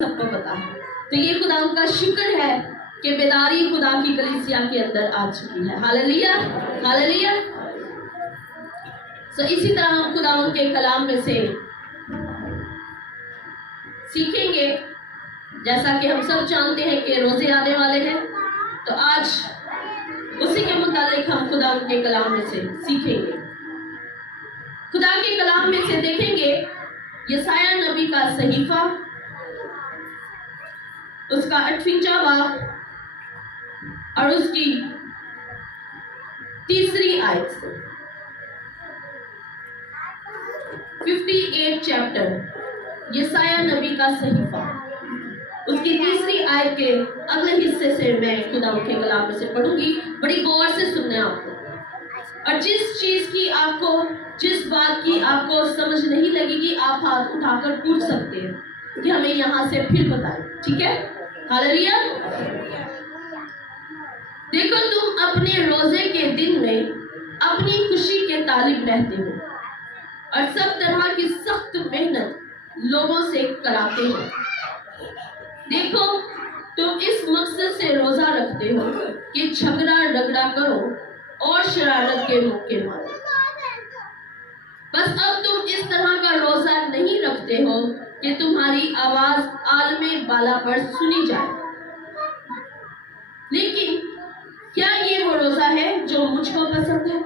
سب کو پتا ہے. تو یہ خدا کا شکر ہے کہ بیداری خدا کی کلیسیا کے اندر آ چکی ہے. ہاللیلویا ہاللیلویا. سو اسی طرح ہم خدا کے کلام میں سے سیکھیں گے. جیسا کہ ہم سب جانتے ہیں کہ روزے آنے والے ہیں، تو آج اسی کے متعلق ہم خدا کے کلام میں سے سیکھیں گے. خدا کے کلام میں سے دیکھیں گے یسایہ نبی کا صحیفہ، اس کا 8واں باب اور اس کی 3 آیت سے. 58 چیپٹر یسایہ نبی کا صحیفہ، اس کی 3 آیت کے اگلے حصے سے میں خدا کے کلام میں سے پڑھوں گی. بڑی غور سے سننا آپ کو، اور جس بات کی آپ کو سمجھ نہیں لگے گی آپ ہاتھ اٹھا کر پوچھ سکتے ہیں کہ ہمیں یہاں سے پھر بتائیں. ٹھیک ہے؟ ہاللیلویا. دیکھو، تم اپنے روزے کے دن میں اپنی خوشی کے طالب رہتے ہو اور سب طرح کی سخت محنت لوگوں سے کراتے ہو. دیکھو، تم اس مقصد سے روزہ رکھتے ہو کہ جھگڑا رگڑا کرو اور شرارت کے موقع مارو. بس اب تم اس طرح کا روزہ نہیں رکھتے ہو کہ تمہاری آواز عالم بالا پر سنی جائے. لیکن کیا یہ وہ روزہ ہے جو مجھ کو پسند ہے؟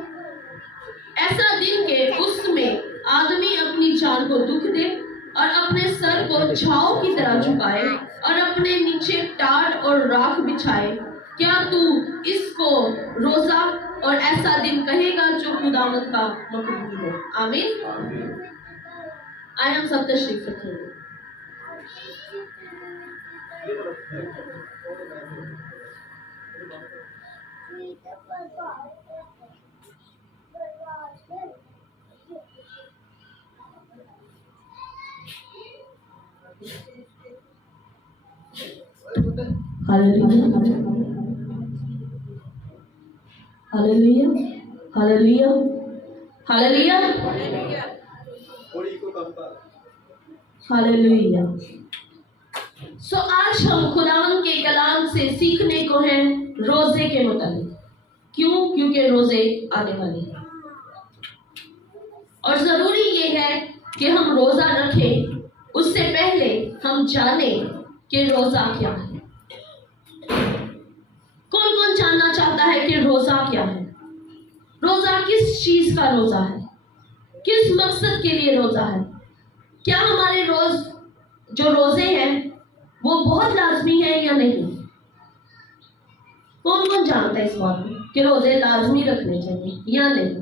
ایسا دن کہ اس میں آدمی اپنی جان کو دکھ دے اور اپنے سر کو چھاؤ کی طرح جھکائے اور اپنے نیچے ٹاٹ اور راکھ بچھائے. کیا تو اس کو روزہ اور ایسا دن کہے گا جو خداوند کا مقبول ہو؟ آمین. آئے ہم سب تشریف رکھیں گے. ہاللیلویا ہاللیلویا ہاللیلویا ہاللیلویا ہاللیلویا. سو آج ہم خداوند کے کلام سے سیکھنے کو ہیں روزے کے متعلق. کیوں؟ کیونکہ روزے آنے والے ہیں اور ضروری یہ ہے کہ ہم روزہ رکھیں. اس سے پہلے ہم جانیں کہ روزہ کیا ہے. کون کون جاننا چاہتا ہے کہ روزہ کیا ہے؟ روزہ کس چیز کا روزہ ہے؟ کس مقصد کے لیے روزہ ہے؟ کیا ہمارے جو روزے ہیں وہ بہت لازمی ہے یا نہیں؟ کون کون جانتا ہے اس بات میں کہ روزے لازمی رکھنے چاہیے یا نہیں؟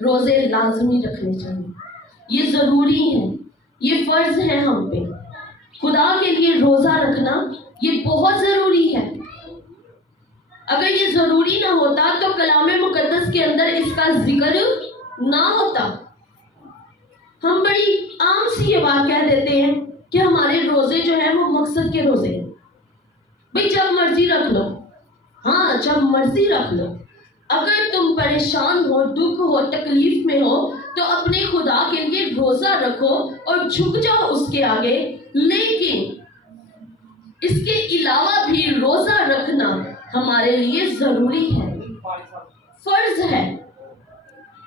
روزے لازمی رکھنے چاہیے، یہ ضروری ہے، یہ فرض ہے ہم پہ. خدا کے لیے روزہ رکھنا یہ بہت ضروری ہے. اگر یہ ضروری نہ ہوتا تو کلام مقدس کے اندر اس کا ذکر نہ ہوتا. ہم بڑی عام سی یہ بات کہہ دیتے ہیں کہ ہمارے روزے جو ہیں وہ مقصد کے روزے ہیں. بھئی جب مرضی رکھ لو. ہاں، جب مرضی رکھ لو. اگر تم پریشان ہو، دکھ ہو، تکلیف میں ہو تو اپنے خدا کے لیے روزہ رکھو اور جھک جاؤ اس کے آگے. لیکن اس کے علاوہ بھی روزہ رکھنا ہمارے لیے ضروری ہے، فرض ہے.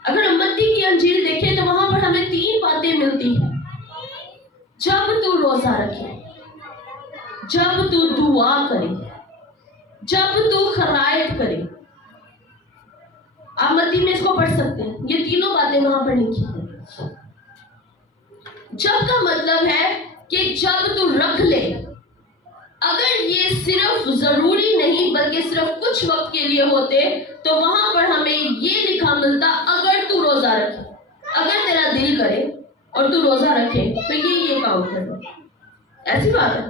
اگر ہم متی کی انجیل دیکھیں تو وہاں پر ہمیں 3 باتیں ملتی ہیں. جب تو روزہ رکھے، جب تو دعا کرے، جب تو خرائط کرے. آپ متی میں اس کو پڑھ سکتے ہیں، یہ 3 باتیں وہاں پر لکھی ہیں. جب کا مطلب ہے کہ جب تو رکھ لے. اگر یہ صرف ضروری نہیں بلکہ صرف کچھ وقت کے لیے ہوتے تو وہاں پر ہمیں یہ لکھا ملتا اگر تو روزہ رکھے. اگر تیرا دل کرے اور تو روزہ رکھے تو یہ کام کرو. ایسی بات ہے،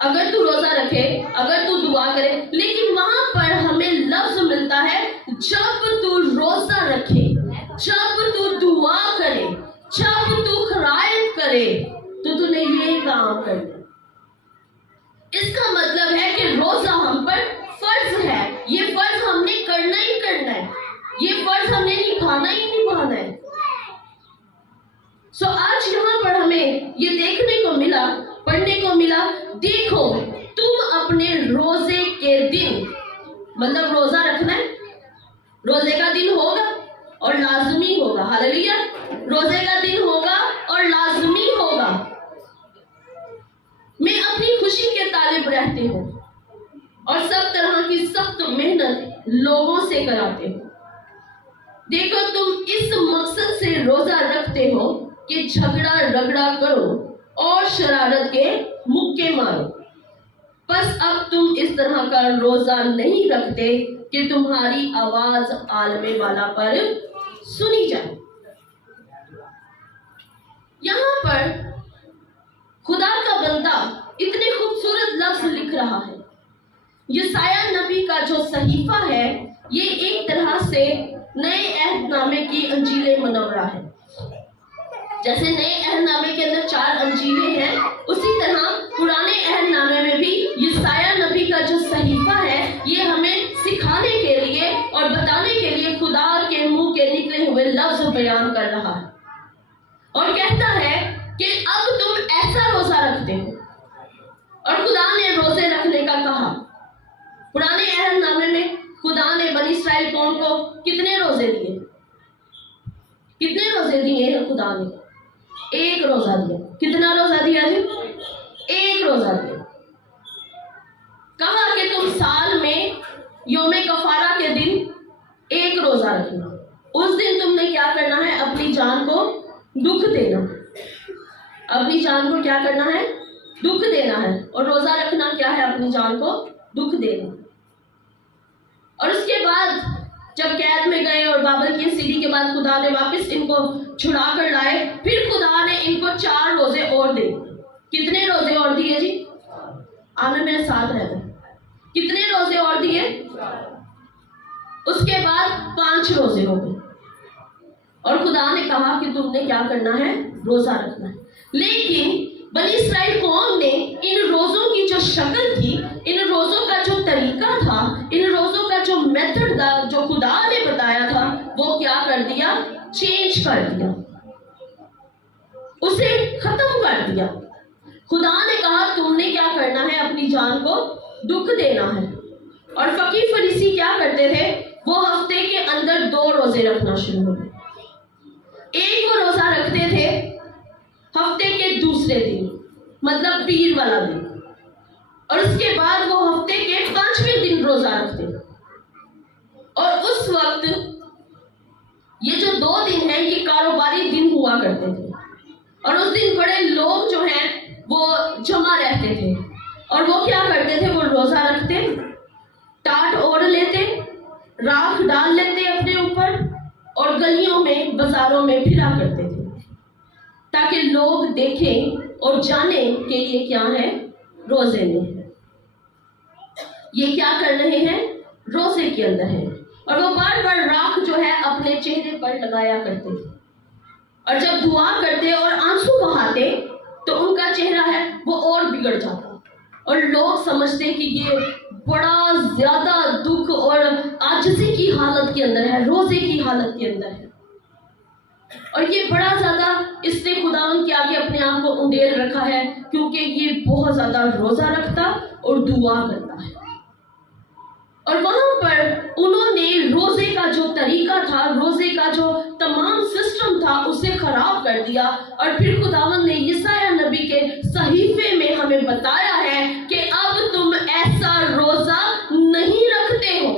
اگر تو روزہ رکھے، اگر تو دعا کرے. لیکن وہاں پر ہمیں لفظ ملتا ہے جب تو روزہ رکھے، جب تو دعا کرے، جب تو خرائط کرے تو نے یہ کام کرنا. اس کا مطلب ہے کہ روزہ ہم پر فرض ہے. یہ فرض ہم نے کرنا ہی کرنا ہے، یہ فرض ہم نے نبھانا ہی نبھانا ہے. سو آج یہاں پر ہمیں हमें ये देखने को मिला, पढ़ने को मिला, देखो तुम अपने रोजे के दिन, मतलब रोजा रखना है, रोजे का दिन होगा और लाजमी होगा, हालेलुया, रोजे का दिन होगा और लाजमी होगा। मैं अपनी खुशी के तालिब रहते हो और सब तरह की सख्त मेहनत लोगों से कराते हो। देखो तुम इस मकसद से रोजा रखते हो कि झगड़ा रगड़ा करो और शरारत के मुक्के मारो। बस अब तुम इस तरह का रोजा नहीं रखते कि तुम्हारी आवाज आलमे वाला पर सुनी जाए। यहाँ पर खुदा का बंदा इतने खूबसूरत लफ्ज लिख रहा है। यशायाह नबी का जो सहीफा है ये एक तरह से नए अहदनामे की अंजील मुनव्वरा है। जैसे नए अहदनामे के अंदर 4 अंजीलें हैं, उसी तरह पुराने अहदनामे में भी यशायाह नबी का जो सहीफा है ये हमें सिखाने के लिए और बताने के लिए खुदा के मुंह के निकले हुए लफ्ज बयान कर रहा है और कहता है कि अब तुम ऐसा रोजा रखते हो। और खुदा ने रोजे रखने का कहा। पुराने अहदनामे में खुदा ने बनी इस्राएल कौम को कितने रोजे दिए? कितने रोजे दिए हैं खुदा ने? एक रोजा दिया। कितना रोजा दिया जी? एक रोजा दिया। कहा कि तुम साल में योमे कफारा के दिन एक रोजा रखना। उस दिन तुमने क्या करना है? अपनी जान को दुख देना। अपनी जान को क्या करना है? दुख देना है। और रोजा रखना क्या है? अपनी जान को दुख देना। और उसके बाद जब कैद में गए और बाबल की सीढ़ी के बाद खुदा ने वापस इनको छुड़ा कर लाए, फिर खुदा ने इनको 4 रोजे और दे। कितने रोजे और दिए जी? आने मेरे साथ रहते। कितने रोजे और दिए? उसके बाद 5 रोजे हो गए और खुदा ने कहा कि तुमने क्या करना है? रोजा रखना है। लेकिन बनी इस्राएल कौम ने इन रोजों की जो शक्ल थी, इन रोजों का जो तरीका था, इन रोजों का जो मेथड था, जो खुदा ने बताया था, वो क्या कर दिया? चेंज कर दिया, उसे खत्म कर दिया। खुदा ने कहा तुमने क्या करना है? अपनी जान को दुख देना है। और फकीर फरीसी क्या करते थे? वो हफ्ते के अंदर 2 रोजे रखना शुरू हो गए। एक वो रोजा रखते थे हफ्ते के दूसरे दिन, मतलब पीर वाला दिन, और उसके बाद वो हफ्ते के 5वें दिन रोजा रखते। और उस वक्त ये जो 2 दिन हैं ये कारोबारी दिन हुआ करते थे और उस दिन बड़े लोग जो हैं वो जमा रहते थे और वो क्या करते थे? वो रोजा रखते, टाट ओढ़ लेते, राख डाल लेते अपने ऊपर और गलियों में, बाजारों में फिरा करते थे ताकि लोग देखें और जाने कि ये क्या है? रोजे में है। ये क्या कर रहे हैं? रोजे के अंदर है। और वो बार बार राख जो है अपने चेहरे पर लगाया करते थे और जब दुआ करते और आंसू बहाते तो उनका चेहरा है वो और बिगड़ जाता और लोग समझते कि ये बड़ा ज्यादा दुख और आजिज़ी की हालत के अंदर है, रोजे की हालत के अंदर है। और ये बड़ा ज्यादा इसने खुदावन के आगे अपने आप को उंडेल रखा है क्योंकि ये बहुत ज्यादा रोजा रखता और दुआ करता है। और वहां पर उन्होंने रोजे का जो तरीका था, रोजे का जो तमाम सिस्टम था, उसे खराब कर दिया। और फिर खुदावन ने यशायाह नबी के सहीफे में हमें बताया है कि अब तुम ऐसा रोजा नहीं रखते हो,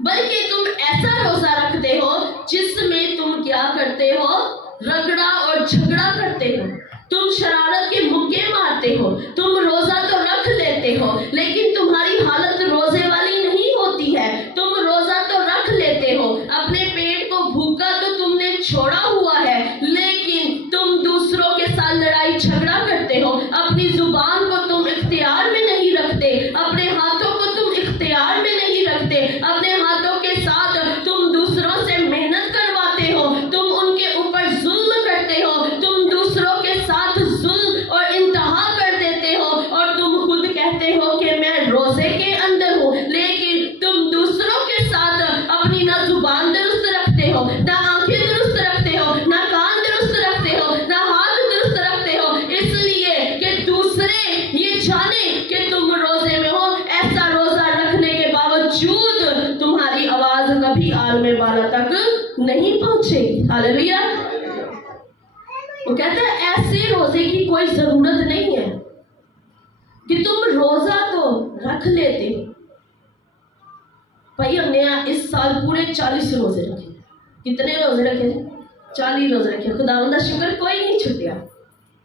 बल्कि तुम ऐसा रोजा रखते हो जिसमें तुम क्या करते हो? रगड़ा और झगड़ा करते हो, तुम शरारत के मुक्के मारते हो, तुम रोजा तो रख लेते हो लेकिन तुम्हारी हालत रोजे वाली नहीं होती है। तुम रोजा तो रख लेते हो, अपने पेट को भूखा तो तुमने छोड़ा हुआ है, लेकिन तुम दूसरों के साथ लड़ाई ऐसे रोजे की कोई जरूरत नहीं है कि तुम रोजा तो रख लेते। भाई हमने इस साल पूरे 40 रोजे रखे। कितने रोजे रखे? 40 रोजे रखे। खुदावंद का शुक्र, कोई नहीं छुट्टिया।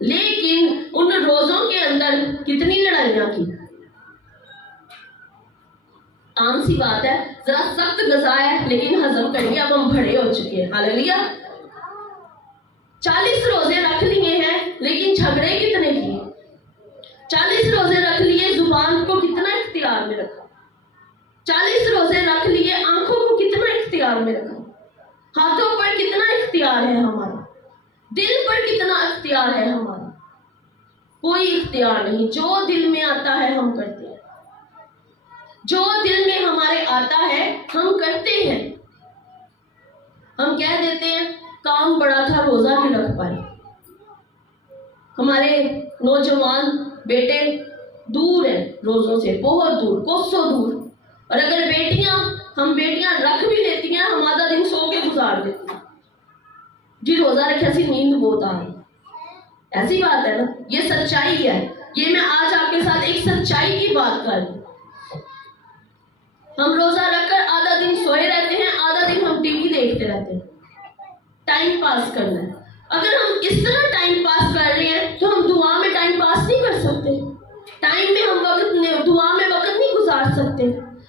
लेकिन उन रोजों के अंदर कितनी लड़ाइयां की। आम सी बात है, जरा सख्त गजा है लेकिन हजम करनी अब हम बड़े हो चुके हैं। हालेलुया। 40 रोजे रख लिए हैं लेकिन झगड़े कितने किए। 40 रोजे रख लिए, जुबान को कितना इख्तियार में रखा। 40 रोजे रख लिए, आंखों को कितना इख्तियार में रखा। हाथों पर कितना इख्तियार है हमारा, दिल पर कितना इख्तियार है हमारा। कोई इख्तियार नहीं। जो दिल में आता है हम करते हैं, जो दिल में हमारे आता है हम करते हैं। हम कह देते हैं काम बड़ा था रोजा नहीं रख पाए। हमारे नौजवान बेटे दूर हैं रोजों से, बहुत दूर, कोसों दूर। और अगर हम बेटियां रख भी लेती हैं, हम आधा दिन सो के गुजार देती हैं। जी रोजा रखे सी नींद बहुत आ रही। ऐसी बात है ना, ये सच्चाई है। ये मैं आज आपके साथ एक सच्चाई की बात कर रही हूं। हम रोजा रखकर आधा दिन सोए रहते हैं, आधा दिन हम टीवी देखते रहते हैं। टाइम पास करना है। अगर हम इस तरह टाइम पास कर रहे हैं तो हम दुआ में टाइम पास नहीं कर सकते। टाइम में हम दुआ में वक्त नहीं गुजार सकते।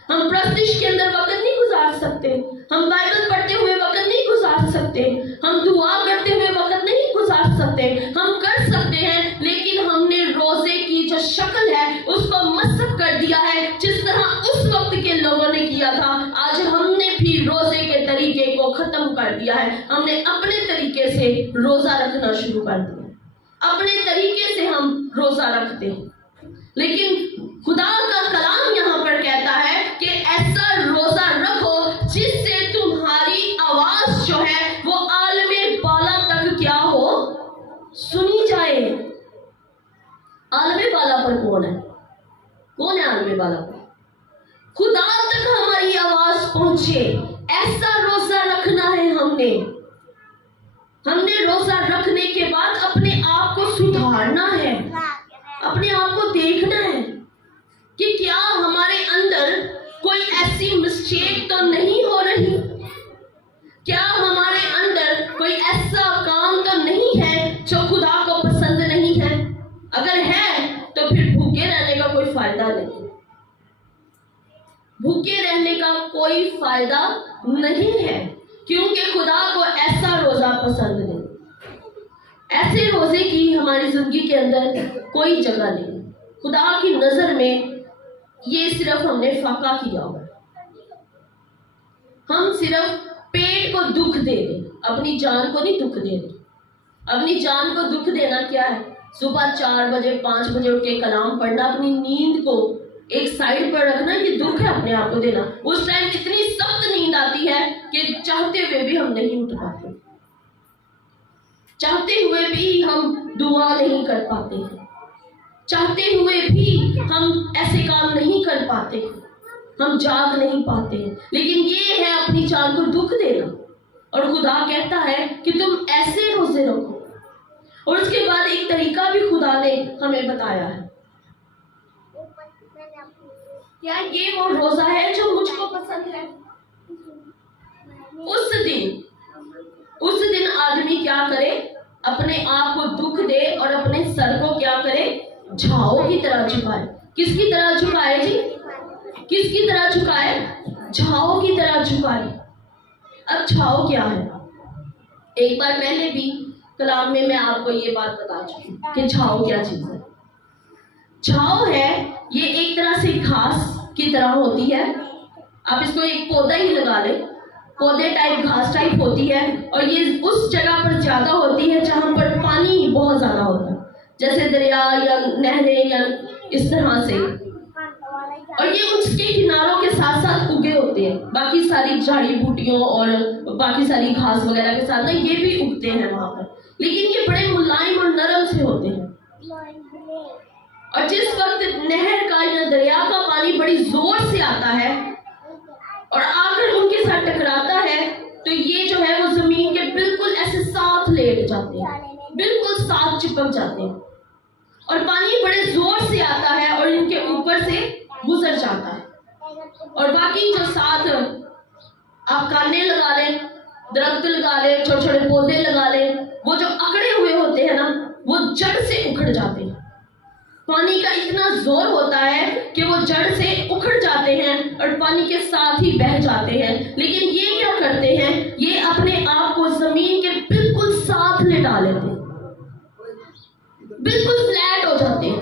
हम प्रस्तिश के अंदर वक्त नहीं गुजार सकते। हम बाइबल पढ़ते हुए वक्त नहीं गुजार सकते। हम दुआ करते हुए वक्त नहीं गुजार सकते। हम कर सकते हैं लेकिन हमने रोजे की जो शक्ल है उसको मसक कर दिया है। जिस तरह उस वक्त के लोगों ने किया था, आज हमने भी रोजे के तरीके को खत्म कर दिया है। हमने अपने तरीके से रोजा रखना शुरू कर दिया। अपने तरीके से हम रोजा रखते हैं। लेकिन खुदा का कलाम यहाँ पर कहता है कि ऐसा रोजा रखो जिससे तुम्हारी आवाज जो है वो आलमे बाला तक क्या हो, सुनी जाए। आलमे बाला पर कौन है? कौन है आलमे बाला पर? खुदा तक हमारी आवाज पहुंचे, ऐसा रोजा रखना है। हमने रोजा रखने के बाद अपने आप को सुधारना है, अपने आप को देखना है कि क्या हमारे अंदर कोई ऐसी मिस्टेक तो नहीं हो रही, क्या हमारे अंदर कोई ऐसा काम तो नहीं है जो खुदा को पसंद नहीं है। अगर है तो फिर भूखे रहने का कोई फायदा नहीं। भूखे रहने का कोई फायदा नहीं है क्योंकि खुदा को ऐसा रोजा पसंद नहीं। ऐसे रोजे की हमारी जिंदगी के अंदर कोई जगह नहीं। खुदा की नजर में ये सिर्फ हमने फाका किया हुआ। हम सिर्फ पेट को दुख दे रहे, अपनी जान को नहीं दुख दे रहे। अपनी जान को दुख देना क्या है? सुबह 4 बजे 5 बजे उठ के कलाम पढ़ना, अपनी नींद को एक साइड पर रखना, ये दुख है अपने आप को देना। उस टाइम इतनी सख्त नींद आती है कि चाहते हुए भी हम नहीं उठ पाते, चाहते हुए भी हम दुआ नहीं कर पाते, चाहते हुए भी हम ऐसे काम नहीं कर पाते, हम जाग नहीं पाते। लेकिन ये है अपनी जान को दुख देना। और खुदा कहता है कि तुम ऐसे रोजे रखो। और उसके बाद एक तरीका भी खुदा ने हमें बताया है। क्या ये वो रोजा है जो मुझको पसंद है? उस दिन आदमी क्या करे? अपने आप को दुख दे और अपने सर को क्या करे? झाओ की तरह झुकाए। किसकी तरह झुकाए जी? किसकी तरह झुकाए? झाओ की तरह झुकाए। अब झाओ क्या है? एक बार पहले भी कलाम में मैं आपको ये बात बता चुकी कि झाओ क्या चीज है। झाओ है ये एक तरह से घास की तरह होती है। आप इसको एक पौधा ही लगा लें, पौधे टाइप घास टाइप होती है। और ये उस जगह पर ज्यादा होती है जहां पर पानी बहुत ज्यादा होता है, जैसे दरिया या नहरें या इस तरह से। और ये उसके किनारों के साथ साथ उगे होते हैं, बाकी सारी जड़ी बूटियों और बाकी सारी घास वगैरह के साथ ना ये भी उगते हैं वहां पर। लेकिन ये बड़े मुलायम और नरम से होते हैं। और जिस वक्त नहर का या दरिया का पानी बड़ी जोर से आता है और आकर उनके साथ टकराता है तो ये जो है वो जमीन के बिल्कुल ऐसे साथ लेट जाते हैं, बिल्कुल साथ चिपक जाते हैं और पानी बड़े जोर से आता है और इनके ऊपर से गुजर जाता है। और बाकी जो साथ आप काने लगा लें, दरख्त लगा लें, छोटे छोटे पौधे लगा लें, वो जो अकड़े हुए होते हैं ना, वो जड़ से उखड़ जाते हैं। पानी का इतना जोर होता है कि वो जड़ से उखड़ जाते हैं और पानी के साथ ही बह जाते हैं। लेकिन ये क्या करते हैं, ये अपने आप को जमीन के बिल्कुल साथ लिटा लेते हैं, बिल्कुल फ्लैट हो जाते हैं।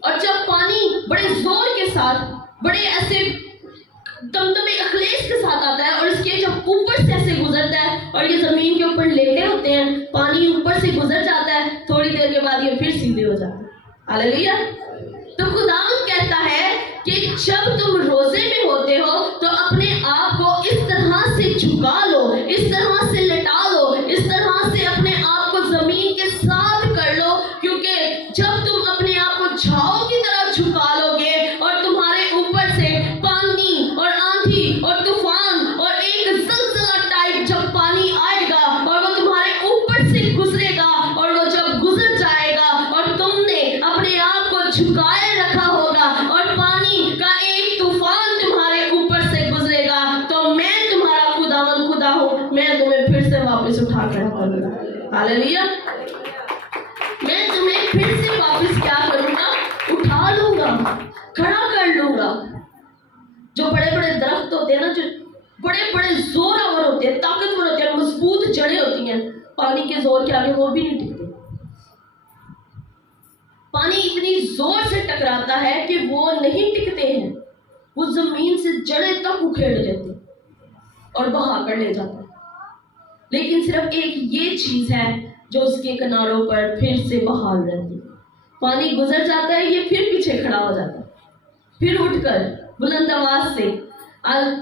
और जब पानी बड़े जोर के साथ, बड़े ऐसे दमदमे अखलेश के साथ आता है और इसके जब ऊपर से ऐसे गुजरता है और ये जमीन के ऊपर लेटे होते हैं, पानी ऊपर से गुजर जाता है, थोड़ी देर के बाद ये फिर सीधे हो जाते हैं। हालेलुया। तो खुदावंद कहता है कि जब तुम रोजे में होते हो तो अपने आप को इस तरह से झुका लो, इस तरह से लिटा लो, इस तरह से अपने आप को जमीन के साथ कर लो, क्योंकि जब तुम अपने आप को झाओ की तरह झुका लोगे और तुम्हारे ऊपर से पानी और आंधी और तूफान और एक जलजला टाइप जब पानी आएगा और वो तुम्हारे ऊपर से गुजरेगा और वो जब गुजर जाएगा और तुमने अपने आप को झुकाए रखा होगा और पानी का एक तूफान तुम्हारे ऊपर से गुजरेगा, तो मैं तुम्हारा खुदावंद खुदा हूँ, मैं तुम्हें फिर से वापस उठा कर रखूंगा। हालेलुया। मैं तुम्हें फिर से वापस क्या करूंगा, उठा लूंगा, खड़ा कर लूंगा। जो बड़े बड़े दरख्त होते हैं ना, जो बड़े बड़े जोरावर होते हैं, ताकतवर होते हैं, मजबूत जड़ें होती हैं, पानी के जोर के आगे वो भी नहीं टिकते। पानी इतनी जोर से टकराता है कि वो नहीं टिकते हैं, वो जमीन से जड़ें तक उखेड़ लेते और बहा कर ले जाता है। लेकिन सिर्फ एक ये चीज है जो उसके किनारों पर फिर से बहाल रहती है। पानी गुजर जाता है, ये फिर पीछे खड़ा हो जाता है, फिर उठकर बुलंद आवाज से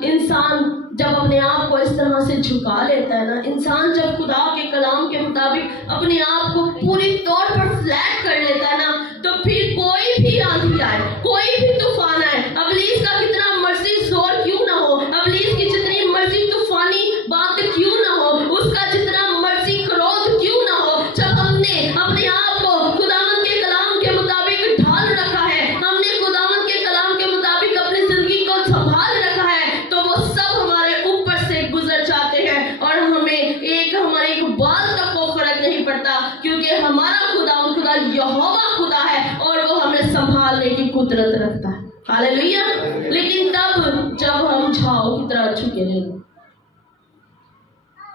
इंसान जब अपने आप को इस तरह से झुका लेता है ना, इंसान जब खुदा के कलाम के मुताबिक अपने आप को पूरी तौर पर फ्लैट कर लेता है ना, तो फिर कोई भी आंधी आए, कोई भी तूफान आए, इब्लीस का कितना मर्जी जोर क्यों ना हो, इब्लीस की जितनी मर्जी तूफानी बात क्यों ना हो, उसका जितना मर्जी क्रोध क्यों ना हो, जब हमने अपने आप को खुदावंद के कलाम के मुताबिक ढाल रखा है, हमने खुदावंद के कलाम के मुताबिक अपनी जिंदगी को संभाल रखा है, तो वो सब हमारे ऊपर से गुजर जाते हैं और हमारे एक बाल तक को फर्क नहीं पड़ता, क्योंकि हमारा खुदा यहोवा खुदा है और वो हमें संभालने की कुदरत रखता है। हालेलुया। लेकिन तब जब हम झाओ की तरह झुके रहेंगे,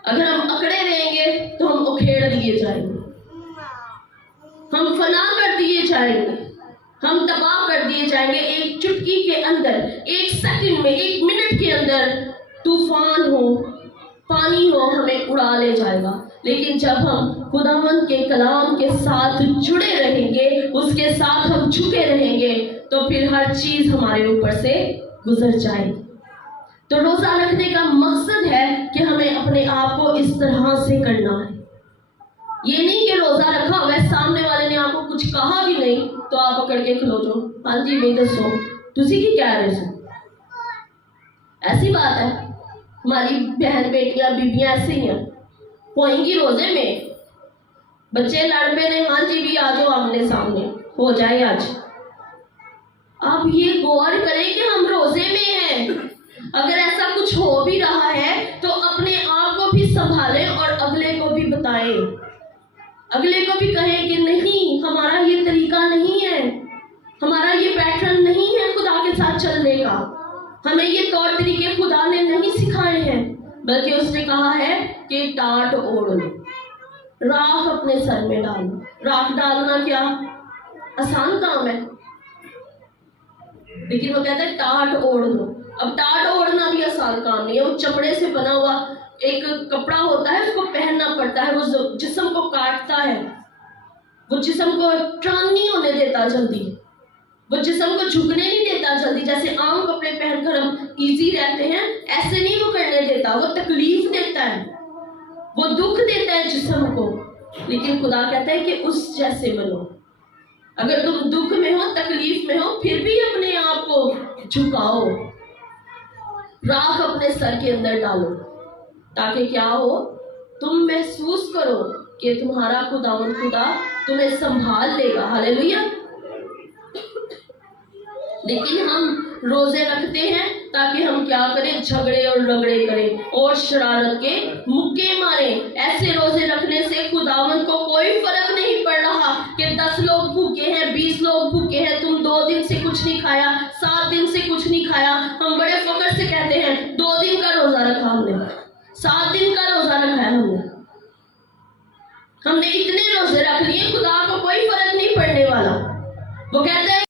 अगर हम अकड़े रहेंगे तो हम उखेड़ दिए जाएंगे, हम फना कर दिए जाएंगे, हम तबाह कर दिए जाएंगे। एक चुटकी के अंदर, एक सेकंड में, एक मिनट के अंदर तूफान हो, पानी हो, हमें उड़ा ले जाएगा। लेकिन जब हम खुदावंद के कलाम के साथ जुड़े रहेंगे, उसके साथ हम झुके रहेंगे, तो फिर हर चीज हमारे ऊपर से गुजर जाएगी। तो रोजा रखने का मकसद है कि हमें अपने आप को इस तरह से करना है। ये नहीं कि रोजा रखा हुआ है, सामने वाले ने आपको कुछ कहा भी नहीं तो आप पकड़ के खलो जाओ, हाँ जी नहीं दसो तुसी की कह रहे हो। ऐसी बात है, हमारी बहन बेटियां बीबियां ऐसे ही हैं, होएंगी रोजे में, बच्चे लड़ पे ने, हाँ जी भी आ जाओ आमने सामने, हो जाए आज। आप ये गौर करें कि हम रोजे में हैं। अगर ऐसा कुछ हो भी रहा है तो अपने आप को भी संभालें और अगले को भी बताएं, अगले को भी कहें कि नहीं, हमारा ये तरीका नहीं है, हमारा ये पैटर्न नहीं है खुदा के साथ चलने का, हमें ये तौर तरीके खुदा ने नहीं सिखाए हैं, बल्कि उसने कहा है कि टाट ओढ़ लो, राख अपने सर में डालो। राख डालना क्या आसान काम है, लेकिन वो कहता है टाट ओढ़ लो। अब टाट ओढ़ना भी आसान काम नहीं है, वो चमड़े से बना हुआ एक कपड़ा होता है, उसको पहनना पड़ता है, वो जिस्म को काटता है, वो जिस्म को टर्न नहीं होने देता जल्दी, वो जिस्म को झुकने नहीं देता जल्दी। जैसे आम कपड़े पहनकर हम इजी रहते हैं, ऐसे नहीं वो करने देता, वो तकलीफ देता है, वो दुख देता है जिस्म को। लेकिन खुदा कहता है कि उस जैसे बनो। अगर तुम दुख में हो, तकलीफ में हो, फिर भी अपने आप को झुकाओ, राख अपने सर के अंदर डालो, ताकि क्या हो, तुम महसूस करो کہ تمہارا خدا تمہیں سنبھال لے گا. ہاللیلویا. لیکن ہم روزے رکھتے ہیں تاکہ ہم کیا کریں؟ جھگڑے اور رگڑے کریں اور شرارت کے مکے ماریں. ایسے روزے رکھنے سے خداوند کو کوئی فرق نہیں پڑ رہا کہ 10 لوگ بھوکے ہیں، 20 لوگ بھوکے ہیں، تم 2 دن سے کچھ نہیں کھایا، 7 دن سے کچھ نہیں کھایا. ہم بڑے فخر سے کہتے ہیں 2 دن کا روزہ رکھا ہم نے، 7 دن کا روزہ رکھا ہے ہم نے اتنے روزے رکھ لیے، خدا کو کوئی فرق نہیں پڑنے والا. وہ کہتے ہیں